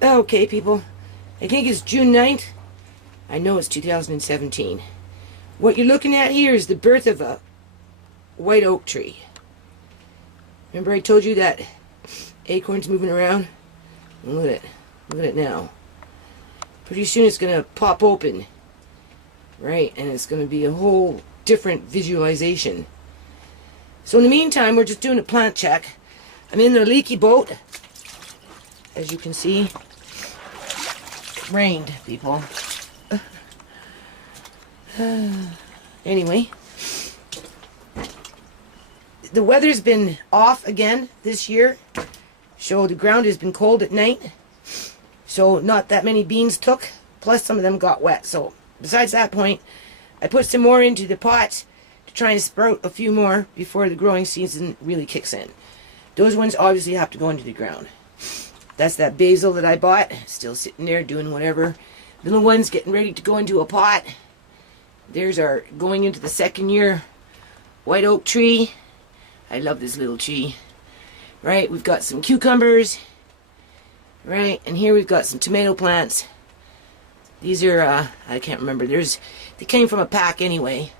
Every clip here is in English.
Okay, people. I think it's June 9th. I know it's 2017. What you're looking at here is the birth of a white oak tree. Remember I told you that acorn's moving around? Look at it. Look at it now. Pretty soon it's going to pop open. Right? And it's going to be a whole different visualization. So in the meantime, we're just doing a plant check. I'm in the leaky boat. As you can see, it rained, people. Anyway, the weather's been off again this year, so the ground has been cold at night, so not that many beans took, plus some of them got wet. So besides that point, I put some more into the pots to try and sprout a few more before the growing season really kicks in. Those ones obviously have to go into the ground. That's that basil that I bought, still sitting there doing whatever. Little ones getting ready to go into a pot. There's our going into the second year white oak tree. I love this little tree. Right, we've got some cucumbers. Right, and here we've got some tomato plants. These are, I can't remember. They came from a pack anyway.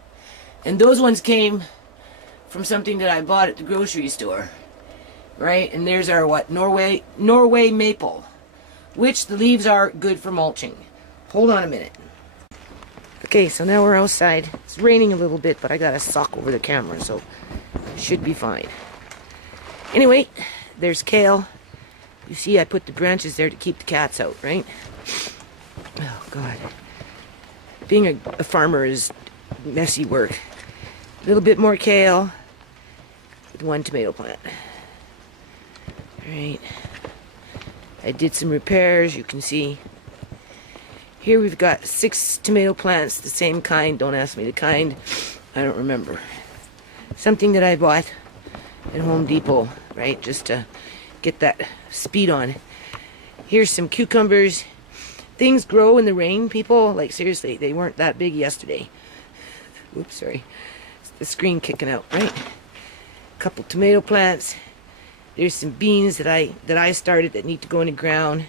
And those ones came from something that I bought at the grocery store. Right, and there's our Norway maple, which the leaves are good for mulching. Hold on a minute. Okay, so now we're outside. It's raining a little bit, but I got a sock over the camera, so it should be fine. Anyway, there's kale. You see I put the branches there to keep the cats out, right? Oh, God. Being a farmer is messy work. A little bit more kale with one tomato plant. Right. I did some repairs, you can see. Here we've got 6 tomato plants, the same kind. Don't ask me the kind. I don't remember. Something that I bought at Home Depot, right? Just to get that speed on. Here's some cucumbers. Things grow in the rain, people. Like, seriously, they weren't that big yesterday. Oops, sorry. It's the screen kicking out, right? A couple tomato plants. There's some beans that I started that need to go in the ground.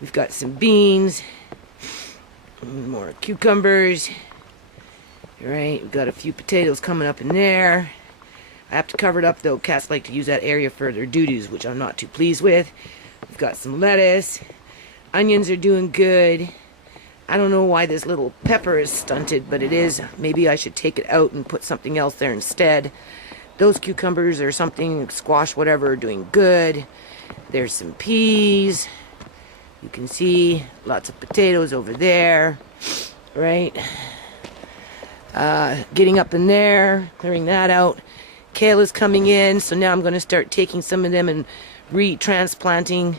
We've got some beans. More cucumbers. Right, we've got a few potatoes coming up in there. I have to cover it up though. Cats like to use that area for their doo-doos, which I'm not too pleased with. We've got some lettuce. Onions are doing good. I don't know why this little pepper is stunted, but it is. Maybe I should take it out and put something else there instead. Those cucumbers or something, squash, whatever, are doing good. There's some peas. You can see lots of potatoes over there, right? Getting up in there, clearing that out. Kale is coming in, so now I'm going to start taking some of them and retransplanting.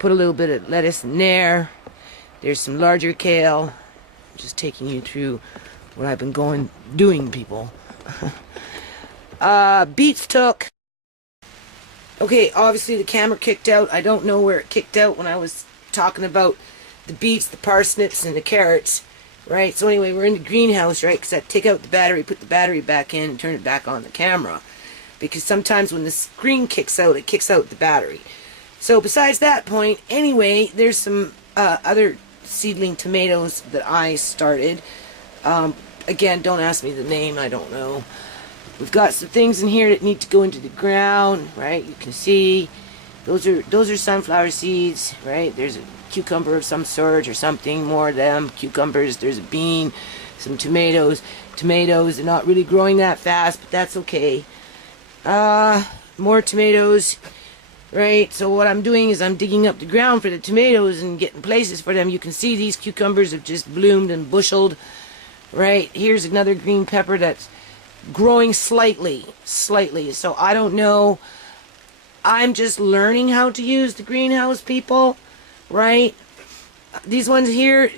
Put a little bit of lettuce in there. There's some larger kale. I'm just taking you through what I've been doing, people. Beets took. Okay, obviously the camera kicked out. I don't know where it kicked out when I was talking about the beets, the parsnips, and the carrots, right? So anyway, we're in the greenhouse, right? Because I take out the battery, put the battery back in, and turn it back on the camera. Because sometimes when the screen kicks out, it kicks out the battery. So besides that point, anyway, there's some other seedling tomatoes that I started. Again, don't ask me the name, I don't know. We've got some things in here that need to go into the ground, right? You can see those are sunflower seeds, right? There's a cucumber of some sort or something, more of them, cucumbers, there's a bean, some tomatoes. Tomatoes are not really growing that fast, but that's okay. More tomatoes, right? So what I'm doing is I'm digging up the ground for the tomatoes and getting places for them. You can see these cucumbers have just bloomed and busheled, right? Here's another green pepper that's growing slightly. So I don't know. I'm just learning how to use the greenhouse, people, right? These ones here,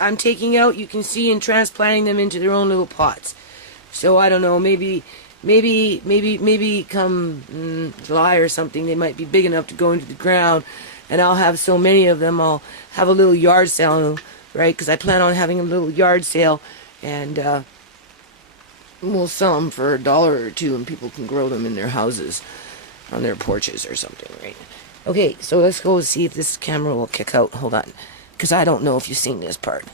I'm taking out, you can see, and transplanting them into their own little pots. So I don't know, maybe come July or something, they might be big enough to go into the ground, and I'll have so many of them, I'll have a little yard sale, right? Because I plan on having a little yard sale, and we'll sell them for $1 or $2, and people can grow them in their houses, on their porches or something, right? Okay, so let's go see if this camera will kick out. Hold on, because I don't know if you've seen this part.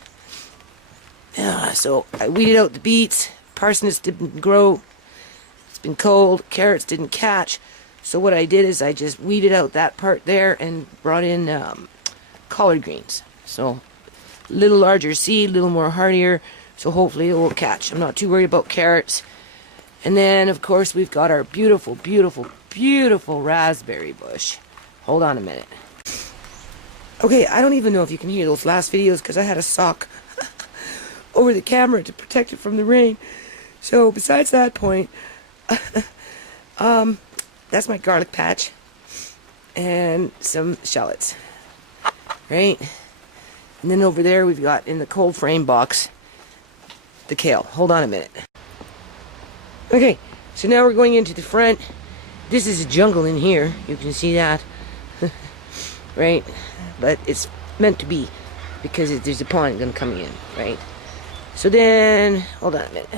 Yeah, so I weeded out the beets. Parsnips didn't grow. It's been cold. Carrots didn't catch. So what I did is I just weeded out that part there and brought in collard greens. So a little larger seed, a little more hardier. So hopefully it will catch. I'm not too worried about carrots. And then, of course, we've got our beautiful, beautiful, beautiful raspberry bush. Hold on a minute. Okay, I don't even know if you can hear those last videos because I had a sock over the camera to protect it from the rain. So besides that point, that's my garlic patch and some shallots, right? And then over there we've got in the cold frame box the kale. Hold on a minute. Okay, so now we're going into the front. This is a jungle in here. You can see that. Right? But it's meant to be because there's a pond gonna come in, right? So then, hold on a minute.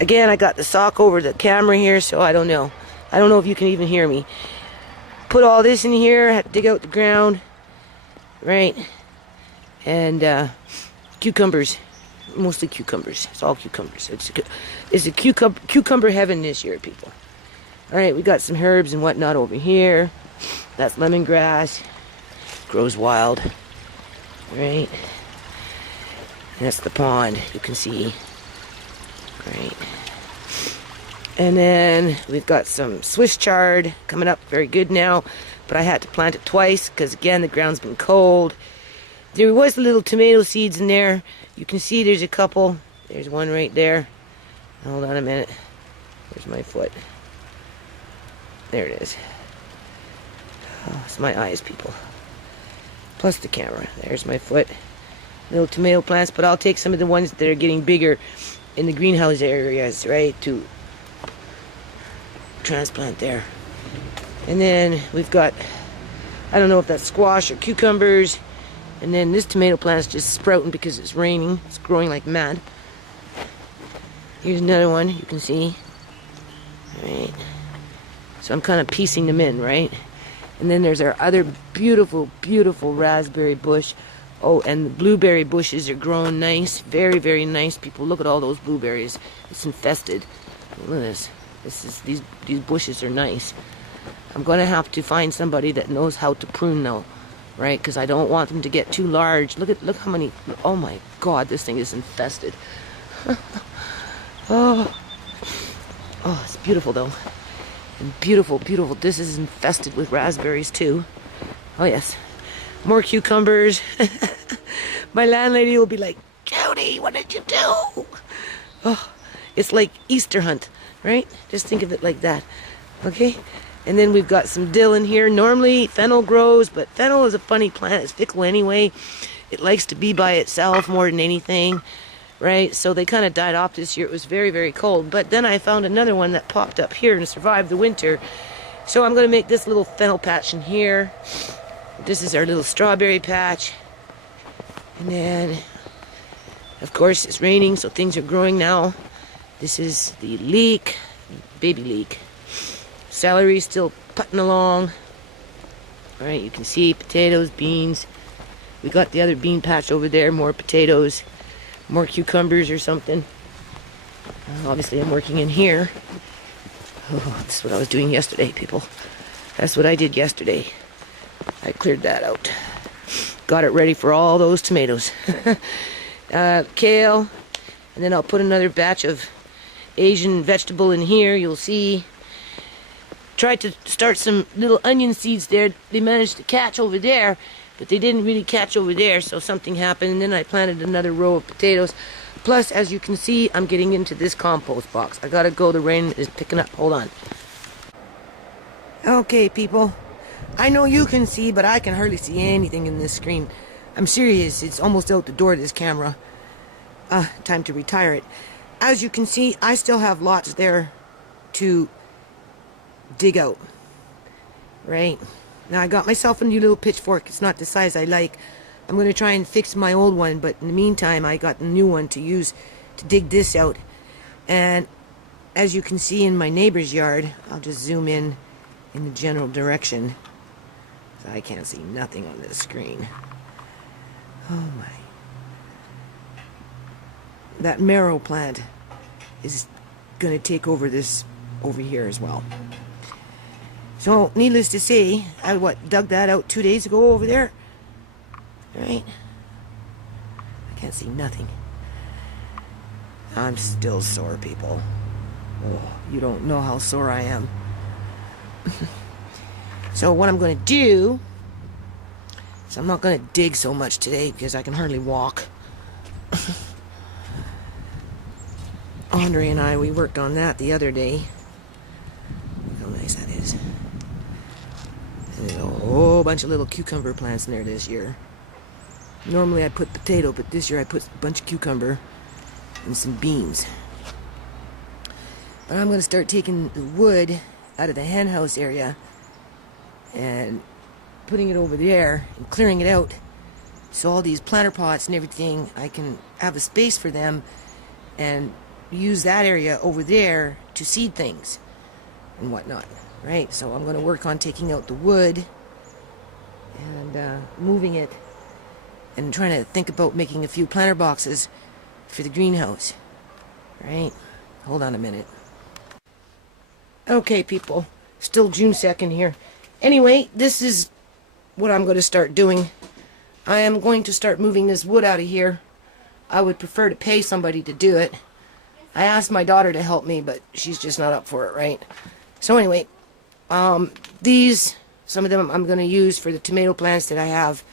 Again, I got the sock over the camera here, so I don't know. I don't know if you can even hear me. Put all this in here, had to dig out the ground, right? And cucumbers, mostly cucumbers. It's all cucumbers. It's a cucumber heaven this year, people. All right, we got some herbs and whatnot over here. That's lemongrass, grows wild, right? And that's the pond, you can see, right? And then we've got some Swiss chard coming up very good now, but I had to plant it twice because again the ground's been cold. There was little tomato seeds in there. You can see there's a couple. There's one right there. Hold on a minute. Where's my foot? There it is. Oh, it's my eyes, people. Plus the camera. There's my foot. Little tomato plants, but I'll take some of the ones that are getting bigger in the greenhouse areas, right, to transplant there. And then we've got, I don't know if that's squash or cucumbers. And then this tomato plant's just sprouting because it's raining. It's growing like mad. Here's another one you can see. Right. So I'm kind of piecing them in, right? And then there's our other beautiful, beautiful raspberry bush. Oh, and the blueberry bushes are growing nice. Very, very nice. People, look at all those blueberries. It's infested. Look at this. These bushes are nice. I'm going to have to find somebody that knows how to prune though, right? Because I don't want them to get too large. Look how many. Oh my God, this thing is infested. Oh, it's beautiful though. And beautiful, beautiful. This is infested with raspberries too. Oh yes. More cucumbers. My landlady will be like, Jody, what did you do? Oh, it's like Easter hunt, right? Just think of it like that. Okay? And then we've got some dill in here. Normally fennel grows, but fennel is a funny plant. It's fickle anyway. It likes to be by itself more than anything, right? So they kind of died off this year. It was very, very cold. But then I found another one that popped up here and survived the winter. So I'm going to make this little fennel patch in here. This is our little strawberry patch. And then, of course, it's raining, so things are growing now. This is the leek, baby leek. Celery still putting along. All right, you can see potatoes, beans. We got the other bean patch over there, more potatoes, more cucumbers or something. Obviously, I'm working in here. Oh, that's what I was doing yesterday, people. That's what I did yesterday. I cleared that out. Got it ready for all those tomatoes. Kale. And then I'll put another batch of Asian vegetable in here. You'll see. Tried to start some little onion seeds there. They managed to catch over there, but they didn't really catch over there, so something happened. And then I planted another row of potatoes. Plus, as you can see, I'm getting into this compost box. I gotta go. The rain is picking up. Hold on. Okay, people. I know you can see, but I can hardly see anything in this screen. I'm serious. It's almost out the door, this camera. Time to retire it. As you can see, I still have lots there to dig out. Right? Now, I got myself a new little pitchfork. It's not the size I like. I'm going to try and fix my old one, but in the meantime, I got a new one to use to dig this out. And as you can see in my neighbor's yard, I'll just zoom in the general direction. I can't see nothing on this screen. Oh my. That marrow plant is going to take over this over here as well. So, needless to say, I dug that out 2 days ago over there. Right? I can't see nothing. I'm still sore, people. Oh, you don't know how sore I am. So what I'm going to do is I'm not going to dig so much today because I can hardly walk. Andre and I, we worked on that the other day. Look how nice that is. And there's a whole bunch of little cucumber plants in there this year. Normally I put potato, but this year I put a bunch of cucumber and some beans. But I'm going to start taking the wood out of the hen house area and putting it over there and clearing it out. So all these planter pots and everything, I can have a space for them and use that area over there to seed things and whatnot, right? So I'm going to work on taking out the wood and moving it and trying to think about making a few planter boxes for the greenhouse, right? Hold on a minute. Okay, people, still June 2nd here. Anyway, this is what I'm going to start doing. I am going to start moving this wood out of here. I would prefer to pay somebody to do it. I asked my daughter to help me, but she's just not up for it, right? So anyway, some of them I'm going to use for the tomato plants that I have,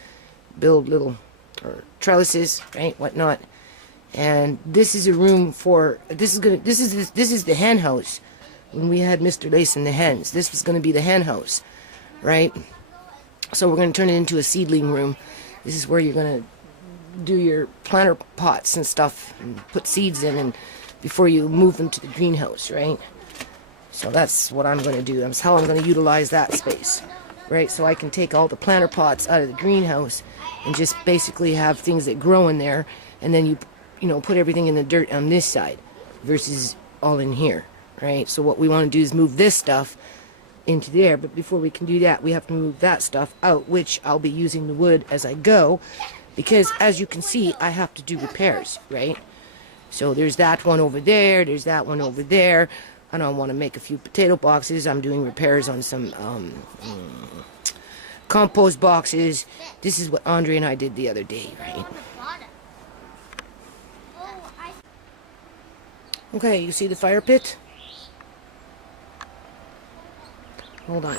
build little trellises, right, whatnot. And this is a room for this is the hen house. When we had Mr. Lace and the hens, this was going to be the hen house, right? So we're going to turn it into a seedling room. This is where you're going to do your planter pots and stuff and put seeds in and before you move them to the greenhouse, right? So that's what I'm going to do. That's how I'm going to utilize that space, right? So I can take all the planter pots out of the greenhouse and just basically have things that grow in there, and then you know, put everything in the dirt on this side versus all in here, right? So what we want to do is move this stuff into there, but before we can do that, we have to move that stuff out, which I'll be using the wood as I go, because as you can see, I have to do repairs, right? So there's that one over there, there's that one over there. I don't want to make a few potato boxes. I'm doing repairs on some compost boxes. This is what Andre and I did the other day, right? Okay, you see the fire pit? Hold on.